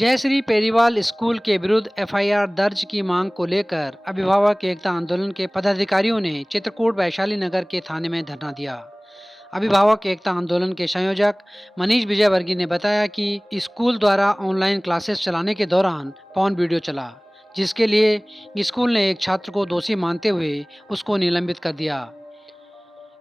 Jayashree Periwal school के विरुद्ध FIR दर्ज की मांग को लेकर अभिभावक एकता आंदोलन के पदाधिकारियों ने चित्रकूट वैशाली नगर के थाने में धरना दिया। अभिभावक एकता आंदोलन के संयोजक मनीष विजयवर्गीय ने बताया कि स्कूल द्वारा ऑनलाइन क्लासेस चलाने के दौरान पॉर्न वीडियो चला, जिसके लिए स्कूल ने एक छात्र को दोषी मानते हुए उसको निलंबित कर दिया।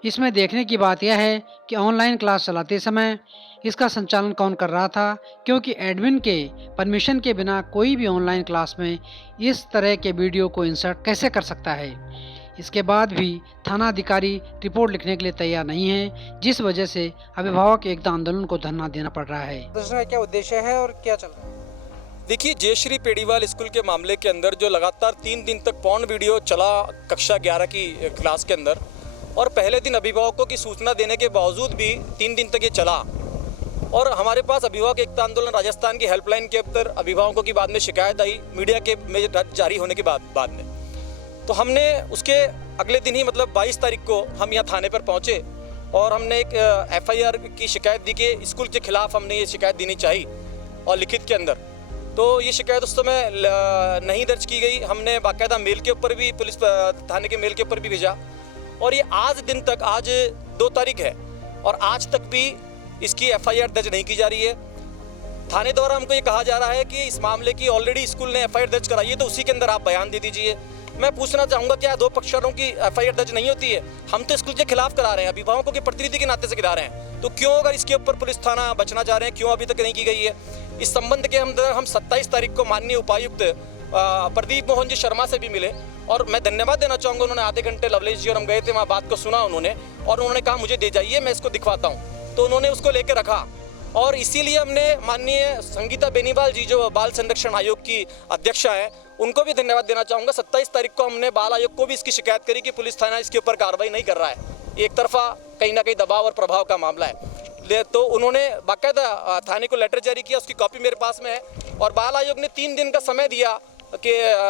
इसमें देखने की बात यह है कि ऑनलाइन क्लास चलाते समय इसका संचालन कौन कर रहा था, क्योंकि एडमिन के परमिशन के बिना कोई भी ऑनलाइन क्लास में इस तरह के वीडियो को इंसर्ट कैसे कर सकता है। इसके बाद भी थाना अधिकारी रिपोर्ट लिखने के लिए तैयार नहीं है, जिस वजह से अभिभावक एकता आंदोलन को धरना देना पड़ रहा है। दूसरा क्या उद्देश्य है और क्या चल रहा है? देखिए, जयश्री पेरीवाल स्कूल के मामले के अंदर जो लगातार 3 दिन तक पॉर्न वीडियो चला कक्षा 11 की क्लास के अंदर, और पहले दिन अभिभावकों की सूचना देने के बावजूद भी 3 दिन तक ये चला, और हमारे पास अभिभावक एकता आंदोलन राजस्थान की हेल्पलाइन के अंदर अभिभावकों की बाद में शिकायत आई मीडिया के में जारी होने के बाद में, तो हमने उसके अगले दिन ही मतलब 22 तारीख को हम यहाँ थाने पर पहुँचे और हमने एक एफआईआर की शिकायत दी कि स्कूल के खिलाफ हमने ये शिकायत देनी चाहिए, और लिखित के अंदर तो ये शिकायत उस समय नहीं दर्ज की गई। हमने बाकायदा मेल के ऊपर भी, पुलिस थाने के मेल के ऊपर भी भेजा, और ये आज दिन तक, आज 2 तारीख है और आज तक भी इसकी एफआईआर दर्ज नहीं की जा रही है। थाने द्वारा हमको ये कहा जा रहा है कि इस मामले की ऑलरेडी स्कूल ने एफआईआर दर्ज कराई है, तो उसी के अंदर आप बयान दे दीजिए। मैं पूछना चाहूँगा, क्या 2 पक्षकारों की एफआईआर दर्ज नहीं होती है? हम तो स्कूल के खिलाफ करा रहे हैं, अभिभावकों के प्रतिनिधि के नाते से करा रहे हैं, तो क्यों अगर इसके ऊपर पुलिस थाना बचना चाह रहे हैं, क्यों अभी तक नहीं की गई है? इस संबंध के अंदर हम 27 तारीख को माननीय उपायुक्त प्रदीप मोहन जी शर्मा से भी मिले, और मैं धन्यवाद देना चाहूँगा। उन्होंने आधे घंटे लवलेश जी और हम गए थे वहाँ, बात को सुना उन्होंने, और उन्होंने कहा मुझे दे जाइए, मैं इसको दिखवाता हूँ, तो उन्होंने उसको लेकर रखा। और इसीलिए हमने माननीय संगीता बेनीवाल जी, जो बाल संरक्षण आयोग की अध्यक्षा हैं, उनको भी धन्यवाद देना चाहूँगा। 27 तारीख को हमने बाल आयोग को भी इसकी शिकायत करी कि पुलिस थाना इसके ऊपर कार्रवाई नहीं कर रहा है, एक तरफा कहीं ना कहीं दबाव और प्रभाव का मामला है। तो उन्होंने बाकायदा थाने को लेटर जारी किया, उसकी कॉपी मेरे पास में है, और बाल आयोग ने 3 दिन का समय दिया कि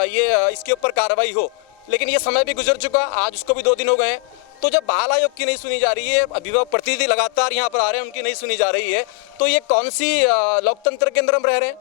ये इसके ऊपर कार्रवाई हो, लेकिन ये समय भी गुजर चुका, आज उसको भी 2 दिन हो गए हैं। तो जब बाल आयोग की नहीं सुनी जा रही है, अभिभावक प्रतिनिधि लगातार यहाँ पर आ रहे हैं, उनकी नहीं सुनी जा रही है, तो ये कौन सी लोकतंत्र के अंदर हम रह रहे हैं?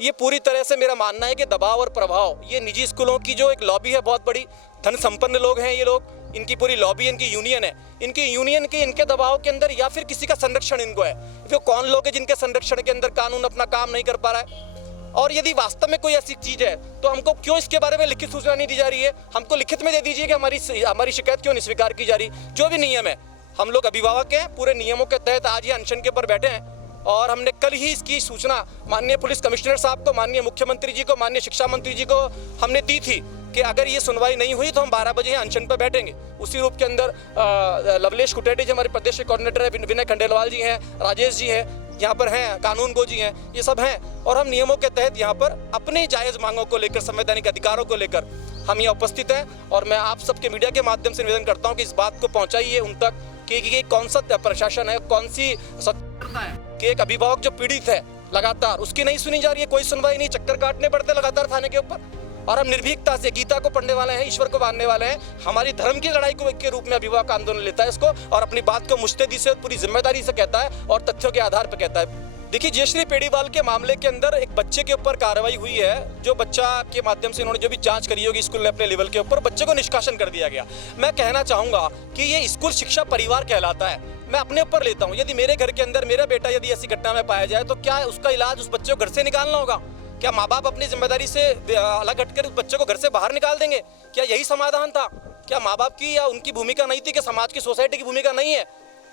ये पूरी तरह से मेरा मानना है कि दबाव और प्रभाव, ये निजी स्कूलों की जो एक लॉबी है, बहुत बड़ी धन संपन्न लोग हैं ये लोग, इनकी पूरी लॉबी, इनकी यूनियन है, इनकी यूनियन के इनके दबाव के अंदर, या फिर किसी का संरक्षण इनको है। वो कौन लोग हैं जिनके संरक्षण के अंदर कानून अपना काम नहीं कर पा रहा है? और यदि वास्तव में कोई ऐसी चीज़ है तो हमको क्यों इसके बारे में लिखित सूचना नहीं दी जा रही है? हमको लिखित में दे दीजिए कि हमारी शिकायत क्यों नहीं स्वीकार की जा रही। जो भी नियम है, हम लोग अभिभावक हैं, पूरे नियमों के तहत आज ये अनशन के ऊपर बैठे हैं, और हमने कल ही इसकी सूचना माननीय पुलिस कमिश्नर साहब को, माननीय मुख्यमंत्री जी को, माननीय शिक्षा मंत्री जी को हमने दी थी कि अगर ये सुनवाई नहीं हुई तो हम 12 बजे अनशन पर बैठेंगे। उसी रूप के अंदर लवलेश कुटेटी जी हमारे प्रदेश के कोऑर्डिनेटर है, विनय खंडेलवाल जी हैं, राजेश जी हैं, यहाँ पर हैं, कानून गो जी हैं, ये सब हैं, और हम नियमों के तहत यहाँ पर अपनी जायज़ मांगों को लेकर, संवैधानिक अधिकारों को लेकर हम यहाँ उपस्थित हैं। और मैं आप सबके मीडिया के माध्यम से निवेदन करता हूँ कि इस बात को पहुँचाइए उन तक कि कौन सा प्रशासन है, कौन सी सत्ता है कि एक अभिभावक जो पीड़ित है लगातार, उसकी नहीं सुनी जा रही है, कोई सुनवाई नहीं, चक्कर काटने पड़ते लगातार थाने के ऊपर। और हम निर्भीकता से गीता को पढ़ने वाले हैं, ईश्वर को मानने वाले हैं, हमारी धर्म की लड़ाई को के रूप में अभिभावक आंदोलन लेता है इसको, और अपनी बात को मुस्तैदी से, पूरी जिम्मेदारी से कहता है और तथ्यों के आधार पर कहता है। देखिए, जयश्री पेरीवाल के मामले के अंदर एक बच्चे के ऊपर कार्रवाई हुई है, जो बच्चा के माध्यम से इन्होंने जो भी जांच करी होगी स्कूल ने अपने लेवल के ऊपर, बच्चे को निष्कासन कर दिया गया। मैं कहना चाहूँगा कि ये स्कूल शिक्षा परिवार कहलाता है। मैं अपने ऊपर लेता हूँ, यदि मेरे घर के अंदर मेरा बेटा यदि ऐसी घटना में पाया जाए, तो क्या उसका इलाज उस बच्चे को घर से निकालना होगा? क्या माँ बाप अपनी जिम्मेदारी से अलग हटकर उस बच्चे को घर से बाहर निकाल देंगे? क्या यही समाधान था? क्या माँ बाप की या उनकी भूमिका नहीं थी कि समाज की, सोसाइटी की भूमिका नहीं है?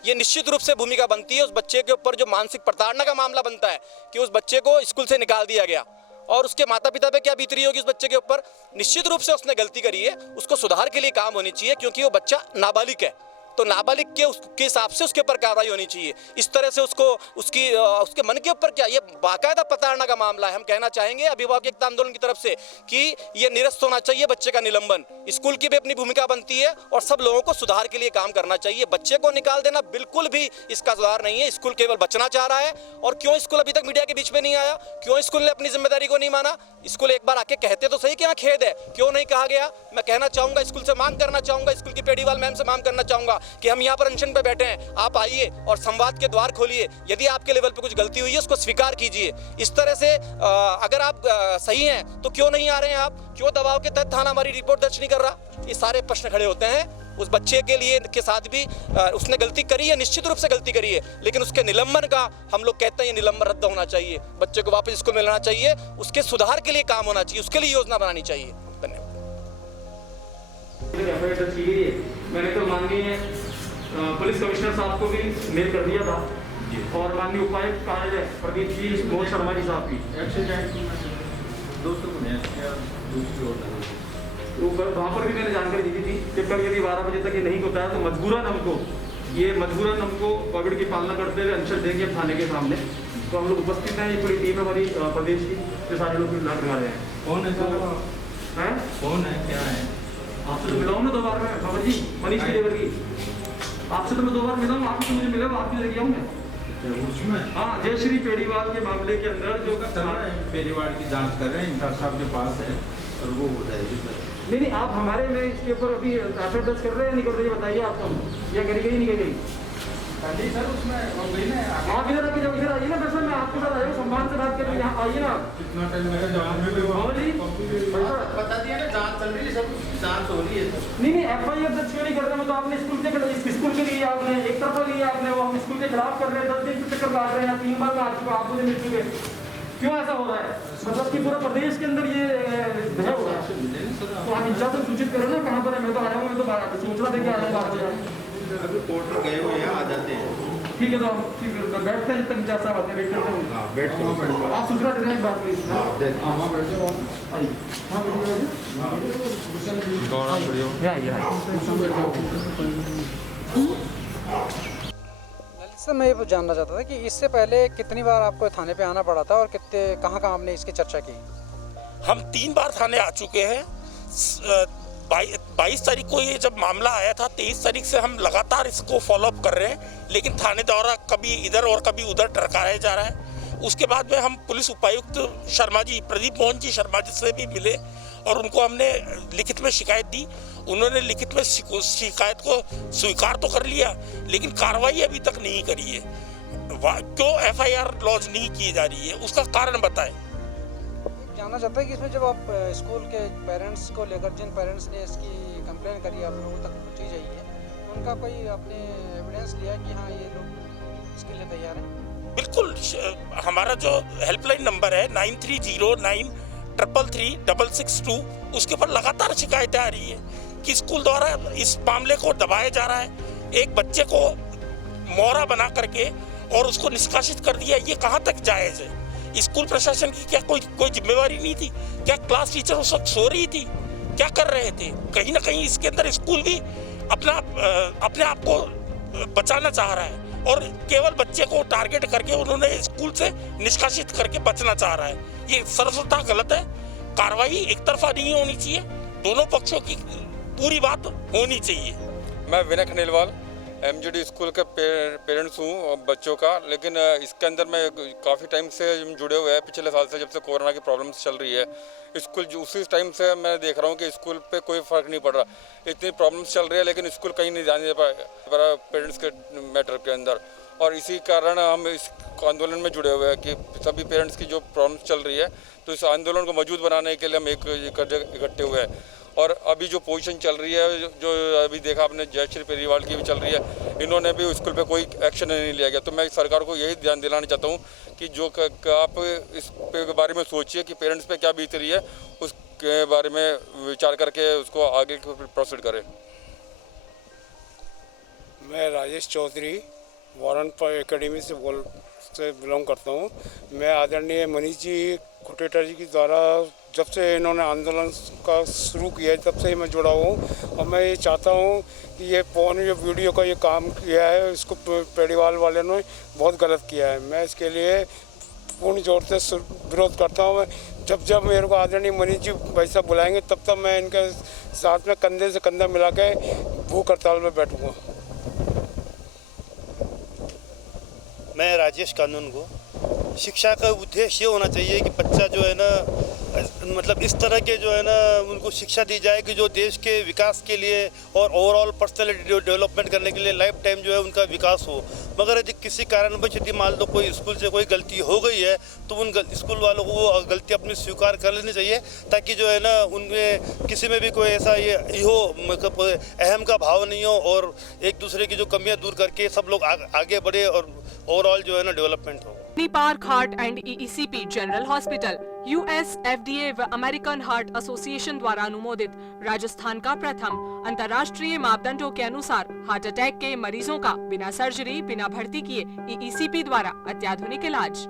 ये निश्चित रूप से भूमिका बनती है उस बच्चे के ऊपर जो मानसिक प्रताड़ना का मामला बनता है कि उस बच्चे को स्कूल से निकाल दिया गया, और उसके माता पिता पे क्या बीत रही होगी उस बच्चे के ऊपर। निश्चित रूप से उसने गलती करी है, उसको सुधार के लिए काम होनी चाहिए, क्योंकि वो बच्चा नाबालिग है, तो नाबालिग के हिसाब से उसके ऊपर कार्रवाई होनी चाहिए। इस तरह से उसको उसके मन के ऊपर क्या, ये बाकायदा प्रताड़ना का मामला है। हम कहना चाहेंगे अभिभावक एकता आंदोलन की तरफ से कि ये निरस्त होना चाहिए, बच्चे का निलंबन। स्कूल की भी अपनी भूमिका बनती है, और सब लोगों को सुधार के लिए काम करना चाहिए। बच्चे को निकाल देना बिल्कुल भी इसका सुधार नहीं है। स्कूल केवल बचना चाह रहा है, और क्यों स्कूल अभी तक मीडिया के बीच में नहीं आया, क्यों स्कूल ने अपनी जिम्मेदारी को नहीं माना, स्कूल एक बार आके कहते तो सही कि हाँ खेद है, क्यों नहीं कहा गया। मैं कहना चाहूँगा, स्कूल से मांग करना चाहूँगा, स्कूल की पेडीवाल मैम से मांग करना चाहूँगा कि हम यहाँ पर अनशन पे बैठे हैं, आप आइए और संवाद के द्वार खोलिए। यदि आपके लेवल पे कुछ गलती हुई है उसको स्वीकार कीजिए। इस तरह से अगर आप सही हैं तो क्यों नहीं आ रहे हैं आप, क्यों दबाव के तहत थाना हमारी रिपोर्ट दर्ज नहीं कर रहा, ये सारे प्रश्न खड़े होते हैं। उस बच्चे के लिए के साथ भी उसने गलती करी है, निश्चित रूप से गलती करी है, लेकिन उसके निलंबन का हम लोग कहते हैं ये निलंबन रद्द होना चाहिए, बच्चे को वापस स्कूल में लाना चाहिए, उसके सुधार के लिए काम होना चाहिए, उसके लिए योजना बनानी चाहिए। धन्यवाद। मैंने तो माननीय पुलिस कमिश्नर साहब को भी मेल कर दिया था और माननीय उपायुक्त कार्यालय प्रदीप जी मोहन शर्मा जी साहब की तो वहाँ पर भी मैंने जानकारी दी थी कि कल यदि 12 बजे तक ये नहीं होता है तो मजबूरन हमको कोविड की पालना करते हुए अनशन देंगे थाने के सामने। तो हम लोग उपस्थित हैं, ये पूरी टीम है हमारी प्रदेश की, जो सारे लोग लड़ रहे हैं। कौन है कौन है क्या है? आपसे तो मिला हूँ ना 2 बार में खबर जी, मनीष की देवर की। आपसे तो मैं 2 बार मिला हूँ, आपसे मुझे मिला, आपकी जगह हूँ मैं उसमें। हाँ, जयश्री पेडीवाल के मामले के अंदर जो पेडीवाल की जांच कर रहे हैं, इंटर साहब के पास है और वो हो जाएगी। नहीं, आप हमारे में इसके ऊपर अभी एफआईआर दर्ज कर रहे हैं, नहीं कर रहे, बताइए आपको या करी गई नहीं करी जी सर, उसमें आप इधर आके जब इधर आइए ना, वैसे मैं आपके साथ आइए, सम्मान से बात करें, यहाँ आइए ना। कितना टाइम लगा जवाब में बता दिया ना, जांच चल रही है, सब जांच हो रही है। नहीं, एफआईआर दर्ज क्यों नहीं कर रहे हैं? तो आपने स्कूल के लिए आपने एक तरफा लिया, आपने वो हम स्कूल के खिलाफ कर रहे हैं, 10 दिन से चक्कर काट रहे हैं, 3 बार आ चुका, आप मुझे मिल चुके, क्यों ऐसा हो रहा है? मतलब कि पूरा प्रदेश के अंदर ये भय हो रहा है। तो आप इंचार्ज से सूचित करो ना कहाँ पर है। मैं तो आया हूँ, मैं तो सूचना देके आया हूँ 12 बजे। रिपोर्टर गए हुए हैं, आ जाते हैं। ठीक है, तो हम बैठते हैं जब तक इंचार्ज साहब आते हैं, वेट करते हैं। बैठ आप सूचना दे रहे हैं, एक बात प्लीज। ललित सर, मैं ये जानना चाहता था कि इससे पहले कितनी बार आपको थाने पे आना पड़ा था और कितने कहाँ आपने इसकी चर्चा की? हम 3 बार थाने आ चुके हैं। 22 तारीख को ये जब मामला आया था, 23 तारीख से हम लगातार इसको फॉलोअप कर रहे हैं, लेकिन थाने द्वारा कभी इधर और कभी उधर टरकाया जा रहा है। उसके बाद में हम पुलिस उपायुक्त शर्मा जी, प्रदीप मोहन जी शर्मा जी से भी मिले और उनको हमने लिखित में शिकायत दी। उन्होंने लिखित में शिकायत को स्वीकार तो कर लिया, लेकिन कार्रवाई अभी तक नहीं करी है। क्यों एफआईआर लॉन्च नहीं की जा रही है, उसका कारण बताएं। जानना चाहता है कि इसमें जब आप स्कूल के पेरेंट्स को लेकर, जिन पेरेंट्स ने इसकी कंप्लेन करी, आप लोगों तक पहुँची जाइए, उनका कोई आपने एविडेंस लिया कि हाँ ये लोग इसके लिए तैयार हैं? बिल्कुल, हमारा जो हेल्पलाइन नंबर है 9309333662, उसके ऊपर लगातार शिकायतें आ रही है कि स्कूल द्वारा इस मामले को दबाया जा रहा है। एक बच्चे को मोहरा बना करके और उसको निष्कासित कर दिया, ये कहाँ तक जायज़ है? स्कूल प्रशासन की क्या कोई जिम्मेवारी नहीं थी? क्या क्लास टीचर उस वक्त सो रही थी? क्या कर रहे थे? कहीं ना कहीं इसके अंदर स्कूल भी अपने आप को बचाना चाह रहा है और केवल बच्चे को टारगेट करके उन्होंने स्कूल से निष्कासित करके बचना चाह रहा है। ये सर्वथा गलत है। कार्रवाई एक तरफा नहीं होनी चाहिए, दोनों पक्षों की पूरी बात होनी चाहिए। मैं विनय खंडेलवाल एमजीडी स्कूल का पेरेंट्स हूँ बच्चों का, लेकिन इसके अंदर मैं काफ़ी टाइम से जुड़े हुए हैं, पिछले साल से, जब से कोरोना की प्रॉब्लम्स चल रही है। स्कूल उसी टाइम से मैं देख रहा हूँ कि स्कूल पे कोई फ़र्क नहीं पड़ रहा, इतनी प्रॉब्लम्स चल रही है, लेकिन स्कूल कहीं नहीं ध्यान दे पा रहा पेरेंट्स के मैटर के अंदर। और इसी कारण हम इस आंदोलन में जुड़े हुए हैं कि सभी पेरेंट्स की जो प्रॉब्लम्स चल रही है, तो इस आंदोलन को मजबूत बनाने के लिए हम इकट्ठे हुए हैं। और अभी जो पोजीशन चल रही है, जो अभी देखा आपने जयश्री पेडीवाल की भी चल रही है, इन्होंने भी स्कूल पे कोई एक्शन नहीं लिया गया। तो मैं सरकार को यही ध्यान दिलाना चाहता हूँ कि जो आप इस पे बारे में सोचिए कि पेरेंट्स पे क्या बीत रही है, उसके बारे में विचार करके उसको आगे प्रोसीड करें। मैं राजेश चौधरी वारन एकेडमी से बिलोंग करता हूँ। मैं आदरणीय मनीष जी कुटेटा जी के द्वारा जब से इन्होंने आंदोलन का शुरू किया है, तब से ही मैं जुड़ा हूँ। और मैं ये चाहता हूँ कि ये वीडियो का ये काम किया है, इसको पेडीवाल वाले ने बहुत गलत किया है। मैं इसके लिए पूर्ण जोर से विरोध करता हूँ। जब मेरे को आदरणीय मनीष जी भाई साहब बुलाएंगे, तब मैं इनके साथ में कंधे से कंधा मिला के भूख हड़ताल में बैठूँगा। मैं राजेश कानून को, शिक्षा का उद्देश्य ये होना चाहिए कि बच्चा जो है ना मतलब इस तरह के जो है ना उनको शिक्षा दी जाए कि जो देश के विकास के लिए और ओवरऑल पर्सनैलिटी डेवलपमेंट करने के लिए लाइफ टाइम जो है उनका विकास हो। मगर यदि किसी कारणवश यदि मान लो कोई स्कूल से कोई गलती हो गई है तो उन स्कूल वालों को वो गलती अपनी स्वीकार कर लेनी चाहिए, ताकि जो है ना उनमें किसी में भी कोई ऐसा ये हो मतलब अहम का भाव नहीं हो और एक दूसरे की जो कमियां दूर करके सब लोग आगे बढ़े और ओवरऑल जो है ना डेवलपमेंट हो। Park heart and EECP general hospital US FDA व अमेरिकन हार्ट एसोसिएशन द्वारा अनुमोदित राजस्थान का प्रथम अंतर्राष्ट्रीय मापदंडों के अनुसार हार्ट अटैक के मरीजों का बिना सर्जरी बिना भर्ती किए EECP द्वारा अत्याधुनिक इलाज।